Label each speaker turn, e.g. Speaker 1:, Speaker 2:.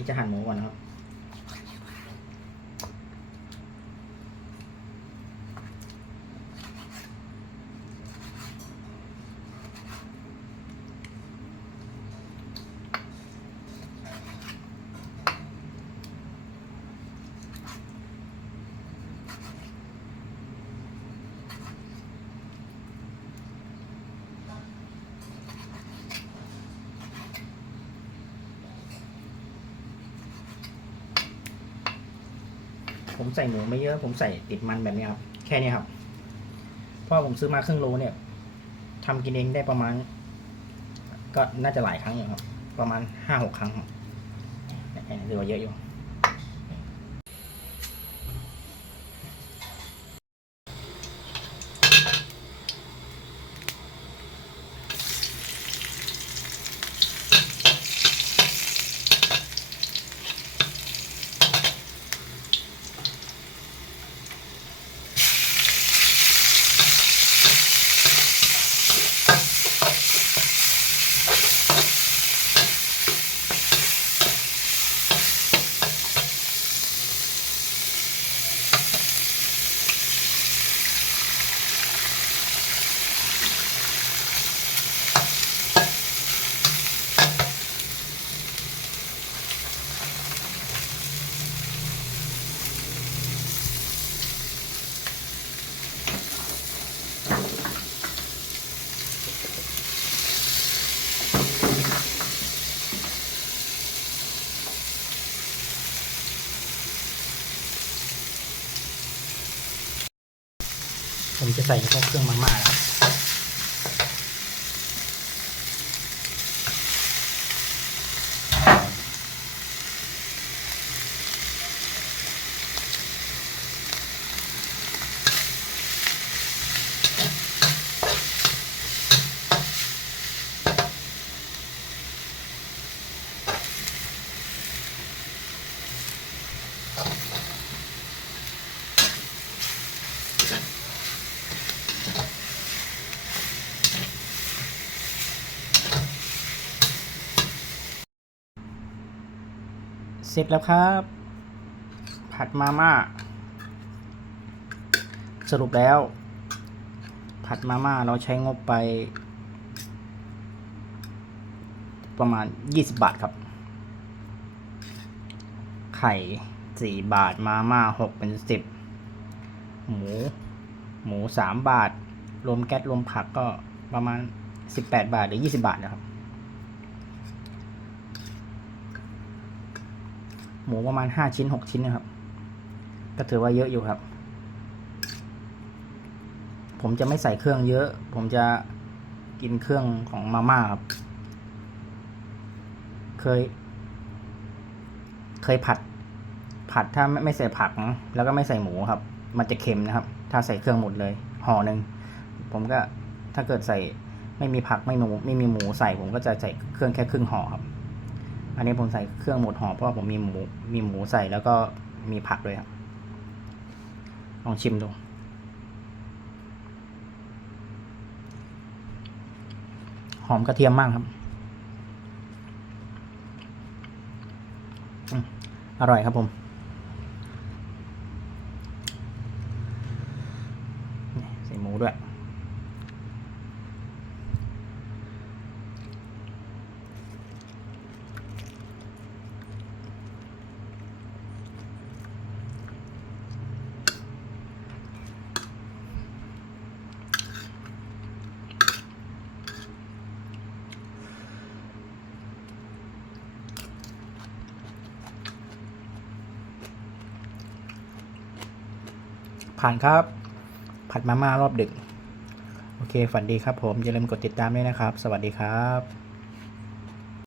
Speaker 1: นี่จะหั่นหมูก่อนนะครับ ผมใส่หมูไม่เยอะ ผมใส่ติดมันแบบนี้ครับ แค่นี้ครับเพราะผมซื้อมาครึ่งโลเนี่ยทำกินเองได้ประมาณ ก็น่าจะหลายครั้งอยู่ครับ ประมาณห้าหกครั้งครับเยถือว่าเยอะอยู่ ผมจะใส่พวกเครื่องมาม่านะครับ เสร็จแล้วครับ ผัดมาม่า สรุปแล้ว ผัดมาม่าเราใช้งบไป ประมาณ 20 บาทครับ ไข่ 4 บาทมาม่า 6 เป็น 10 หมู หมู 3 บาท รวมแก๊สรวมผักก็ประมาณ 18 บาทหรือ 20 บาทนะครับ หมูประมาณห้าชิ้นหกชิ้นนะครับ ก็ถือว่าเยอะอยู่ครับ ผมจะไม่ใส่เครื่องเยอะ ผมจะกินเครื่องของมาม่าครับ เคย เคยผัด ผัดถ้าไม่ไม่ใส่ผัก แล้วก็ไม่ใส่หมูครับ มันจะเค็มนะครับ ถ้าใส่เครื่องหมดเลยห่อหนึ่งผมก็ถ้าเกิดใส่ไม่มีผักไม่หมูไม่มีหมูใส่ผมก็จะใส่เครื่องแค่ครึ่งห่อครับ อันนี้ผมใส่เครื่องหมดห่อเพราะว่าผมมีหมูมีหมูใส่แล้วก็มีผักด้วยครับ ลองชิมดู หอมกระเทียมมากครับออร่อยครับผม ผ่านครับ ผัดมาม่ารอบดึก โอเค ฝันดีครับผม อย่าลืมกดติดตามด้วยนะครับ สวัสดีครับ